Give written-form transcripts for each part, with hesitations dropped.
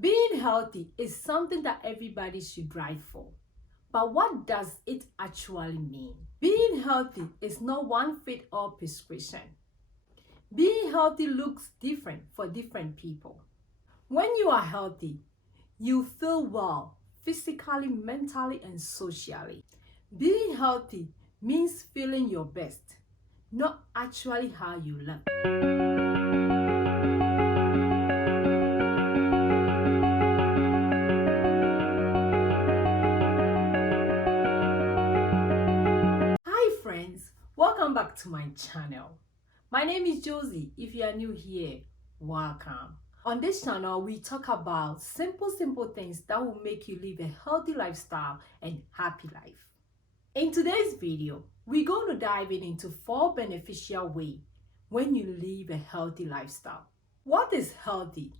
Being healthy is something that everybody should drive for. But what does it actually mean? Being healthy is not one fit all prescription. Being healthy looks different for different people. When you are healthy, you feel well physically, mentally, and socially. Being healthy means feeling your best, not actually how you look. Hi friends, welcome back to my channel. My name is Josy. If you are new here, welcome. On this channel, we talk about simple things that will make you live a healthy lifestyle and happy life. In today's video, we're going to dive into 4 beneficial ways when you live a healthy lifestyle. What is healthy?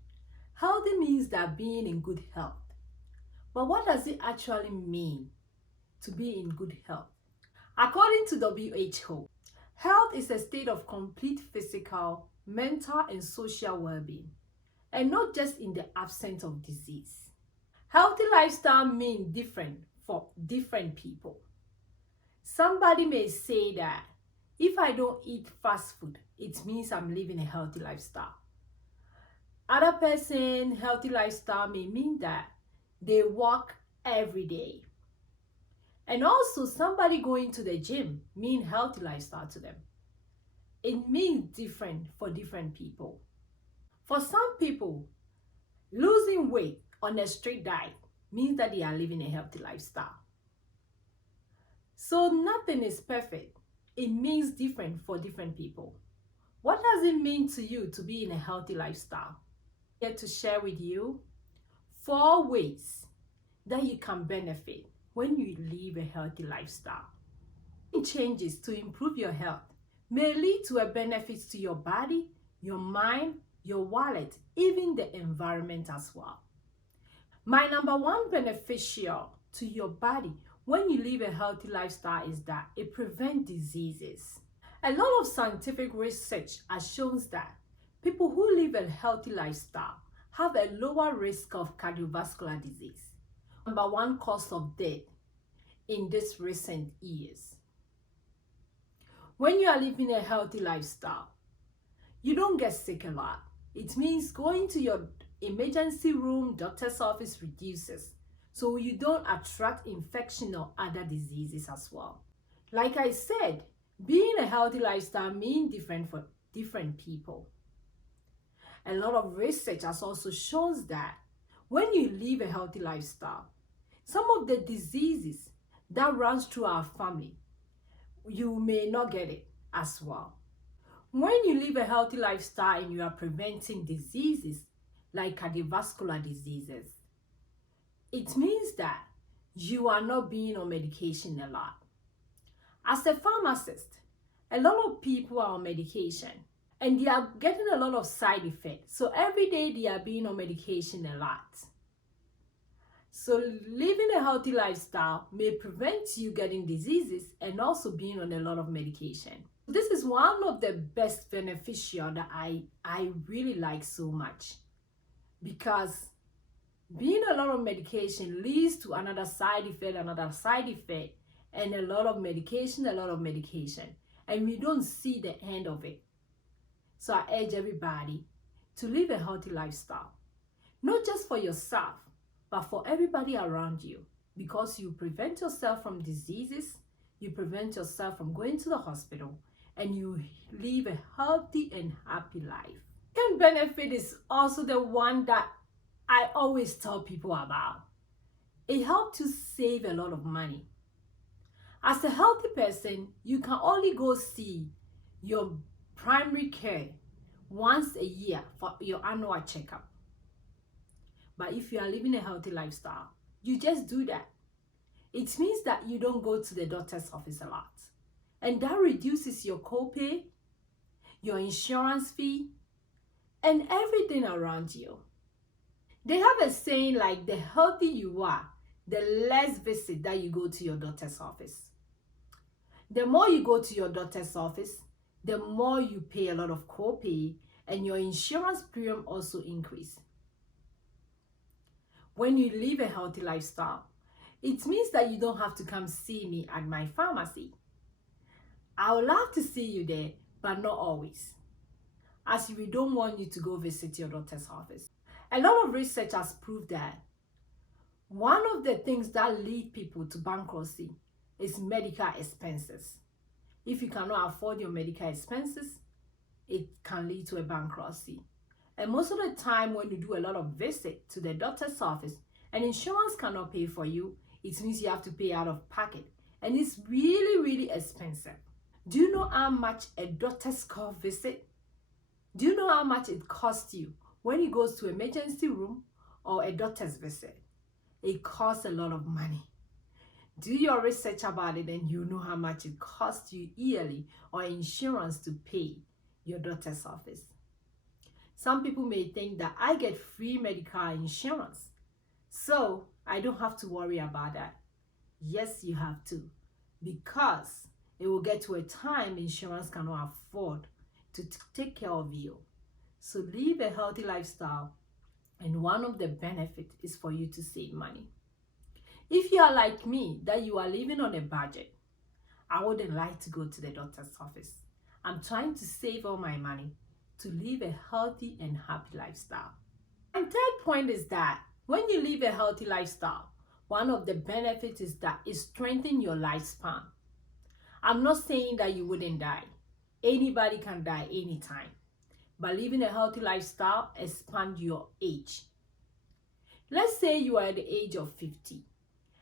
Healthy means that being in good health. But what does it actually mean to be in good health? According to WHO, health is a state of complete physical, mental, and social well-being, and not just in the absence of disease. Healthy lifestyle means different for different people. Somebody may say that if I don't eat fast food, it means I'm living a healthy lifestyle. Other person, healthy lifestyle may mean that they walk every day. And also somebody going to the gym means healthy lifestyle to them. It means different for different people. For some people, losing weight on a strict diet means that they are living a healthy lifestyle. So nothing is perfect. It means different for different people. What does it mean to you to be in a healthy lifestyle? Here to share with you 4 ways that you can benefit when you live a healthy lifestyle. Changes to improve your health may lead to a benefit to your body, your mind, your wallet, even the environment as well. My number 1 beneficial to your body when you live a healthy lifestyle is that it prevents diseases. A lot of scientific research has shown that people who live a healthy lifestyle have a lower risk of cardiovascular disease. Number 1 cause of death in this recent years. When you are living a healthy lifestyle, you don't get sick a lot. It means going to your emergency room, doctor's office reduces, so you don't attract infection or other diseases as well. Like I said, being a healthy lifestyle means different for different people. A lot of research has also shown that when you live a healthy lifestyle, some of the diseases that runs through our family, you may not get it as well. When you live a healthy lifestyle and you are preventing diseases like cardiovascular diseases, it means that you are not being on medication a lot. As a pharmacist, a lot of people are on medication and they are getting a lot of side effects. So every day they are being on medication a lot. So living a healthy lifestyle may prevent you getting diseases and also being on a lot of medication. This is one of the best beneficial that I really like so much, because being a lot of medication leads to another side effect, and a lot of medication, and we don't see the end of it. So I urge everybody to live a healthy lifestyle, not just for yourself, but for everybody around you, because you prevent yourself from diseases, you prevent yourself from going to the hospital, and you live a healthy and happy life. Second benefit is also the one that I always tell people about. It helps to save a lot of money. As a healthy person, you can only go see your primary care once a year for your annual checkup. But if you are living a healthy lifestyle, you just do that. It means that you don't go to the doctor's office a lot. And that reduces your copay, your insurance fee, and everything around you. They have a saying like, the healthier you are, the less visit that you go to your doctor's office. The more you go to your doctor's office, the more you pay a lot of copay, and your insurance premium also increase. When you live a healthy lifestyle, it means that you don't have to come see me at my pharmacy. I would love to see you there, but not always, as we don't want you to go visit your doctor's office. A lot of research has proved that one of the things that lead people to bankruptcy is medical expenses. If you cannot afford your medical expenses, it can lead to a bankruptcy. And most of the time when you do a lot of visit to the doctor's office and insurance cannot pay for you, it means you have to pay out of pocket. And it's really, really expensive. Do you know how much a doctor's call visit? Do you know how much it costs you when you go to emergency room or a doctor's visit? It costs a lot of money. Do your research about it and you know how much it costs you yearly or insurance to pay your doctor's office. Some people may think that I get free medical insurance, so I don't have to worry about that. Yes, you have to, because it will get to a time insurance cannot afford to take care of you. So live a healthy lifestyle, and one of the benefits is for you to save money. If you are like me, that you are living on a budget, I wouldn't like to go to the doctor's office. I'm trying to save all my money to live a healthy and happy lifestyle. And third point is that when you live a healthy lifestyle, one of the benefits is that it strengthens your lifespan. I'm not saying that you wouldn't die. Anybody can die anytime. But living a healthy lifestyle expands your age. Let's say you are at the age of 50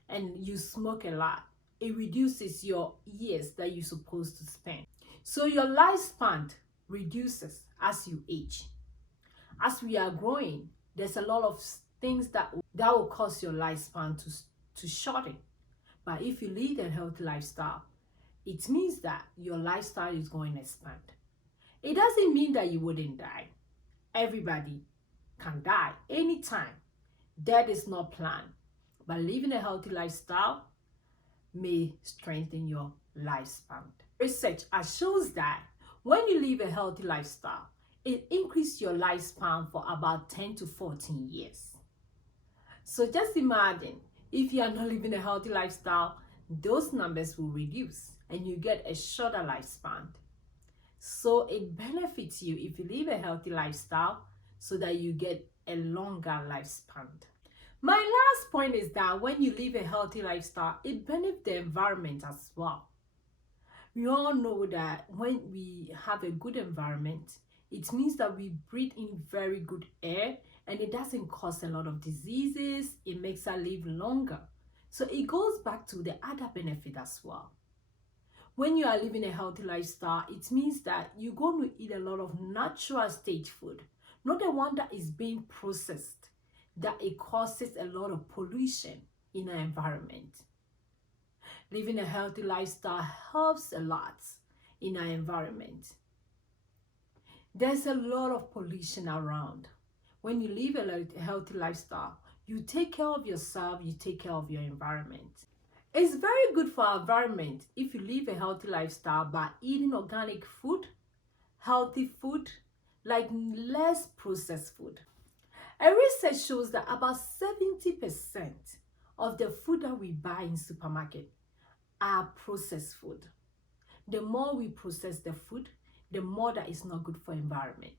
and you smoke a lot. It reduces your years that you're supposed to spend. So your lifespan reduces as you age. As we are growing, there's a lot of things that will cause your lifespan to shorten. But if you lead a healthy lifestyle, it means that your lifestyle is going to expand. It doesn't mean that you wouldn't die. Everybody can die anytime. Death is not planned. But living a healthy lifestyle may strengthen your lifespan. Research shows that when you live a healthy lifestyle, it increases your lifespan for about 10 to 14 years. So just imagine, if you are not living a healthy lifestyle, those numbers will reduce and you get a shorter lifespan. So it benefits you if you live a healthy lifestyle so that you get a longer lifespan. My last point is that when you live a healthy lifestyle, it benefits the environment as well. We all know that when we have a good environment, it means that we breathe in very good air and it doesn't cause a lot of diseases. It makes us live longer. So it goes back to the other benefit as well. When you are living a healthy lifestyle, it means that you're going to eat a lot of natural stage food, not the one that is being processed, that it causes a lot of pollution in our environment. Living a healthy lifestyle helps a lot in our environment. There's a lot of pollution around. When you live a healthy lifestyle, you take care of yourself, you take care of your environment. It's very good for our environment if you live a healthy lifestyle by eating organic food, healthy food, like less processed food. A research shows that about 70% of the food that we buy in supermarket are processed food. The more we process the food, the more that is not good for environment.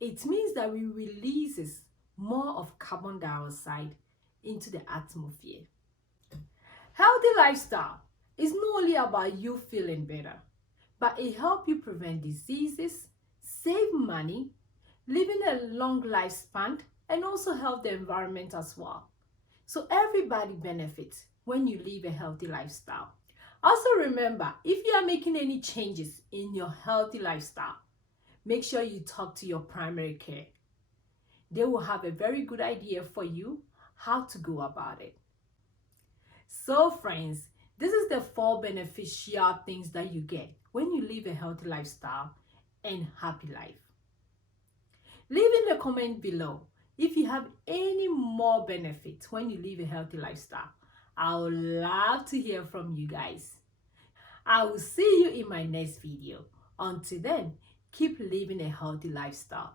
It means that we releases more of carbon dioxide into the atmosphere. Healthy lifestyle is not only about you feeling better, but it helps you prevent diseases, save money, living a long lifespan, and also help the environment as well. So everybody benefits when you live a healthy lifestyle. Also remember, if you are making any changes in your healthy lifestyle, make sure you talk to your primary care. They will have a very good idea for you how to go about it. So friends, this is the 4 beneficial things that you get when you live a healthy lifestyle and happy life. Leave in the comment below if you have any more benefits when you live a healthy lifestyle. I would love to hear from you guys. I will see you in my next video. Until then, keep living a healthy lifestyle.